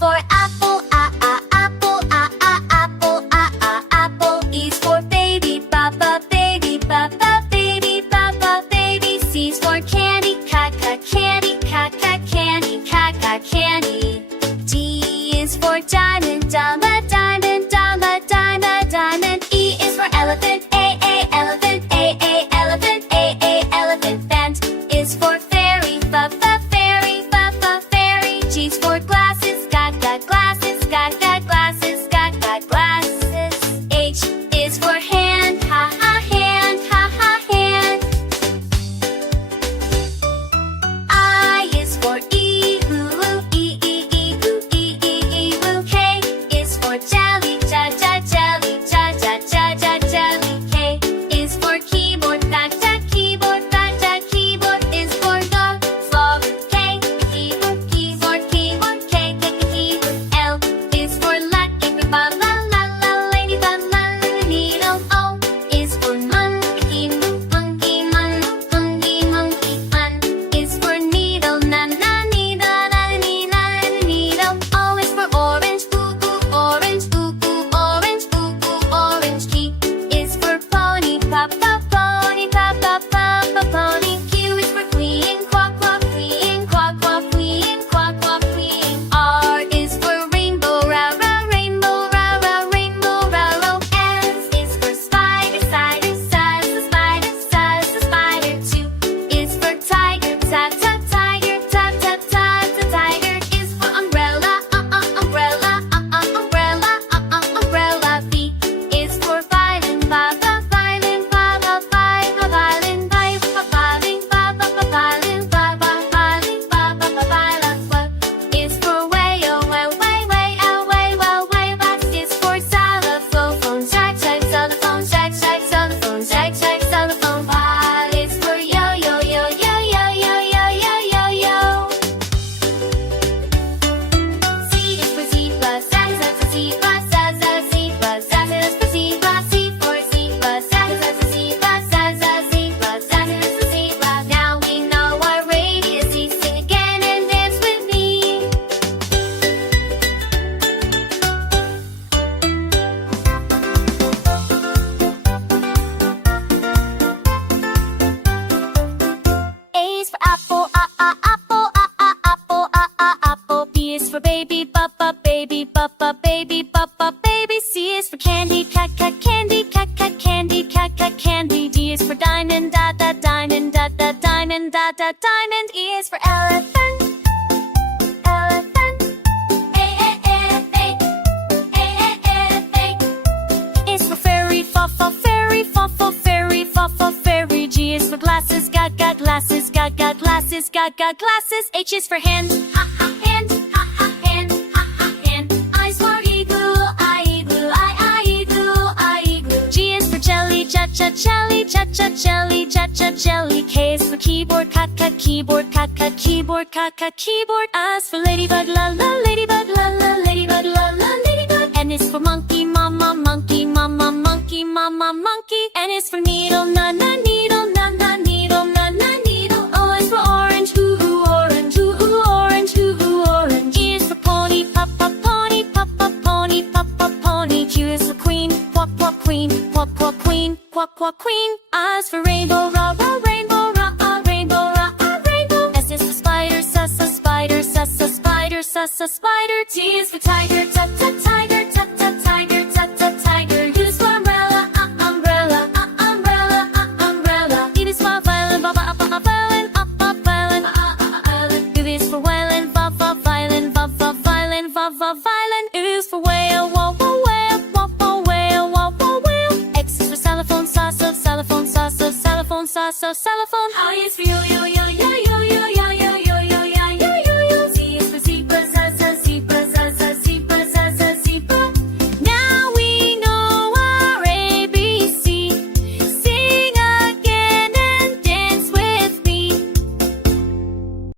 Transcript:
for apple, apple, apple, apple. E is for baby, papa, baby, papa, baby, papa, baby. C is for candy, candy, candy, candy. D is for diamond, diamond, diamond, diamond. E is for elephant, elephant, elephant, elephant. Band is for fairy, fairy, fairy. G is for glasses, got glasses, got glasses, got glasses. H is for hand, hand, hand. I is for igloo, igloo. K is for jelly, jelly, jelly. K is for keyboard, keyboard. Keyboard is for the frog. K, keyboard, keyboard. K, keyboard. L is for ladybug, ladybug, needle. O is for monkey, monkey. N is for needle, needle. O is for orange, orange. Orange. P is for pony, papa, pony. Q is for queen, quack, queen. R is for rainbow, rainbow. S is for spider, spider. 2 is for tiger, tiger. Is for umbrella, umbrella. V is for violin, violin. Is for whale, Last is for xylophone, xylophone. Y is for yo. Z is for zebra, zebra. Z is for zebra, C for zebra, zebra. Now we know our radius. Sing again and dance with me. A is for apple, apple. B is for baby, papa, baby. C is for candy, candy, candy. D is for diamond, diamond. E is for elephant, elephant. Is for fairy, fairy. G is for glasses, got glasses, glasses. H is for hand, hand. I is for igloo, igloo. G is for jelly, jelly. K is for keyboard, keyboard. S for ladybug, ladybug. N is for monkey, monkey. N is for needle, needle. O is for orange, orange. E is for pony, papa, pony. Q is for queen, queen. I is for rainbow, rainbow. S is for spider, spider. T is for tiger, tiger. U is for umbrella, umbrella. V is for violin, violin. U is for violin, violin. U is for whale, whale. X is for xylophone, xylophone.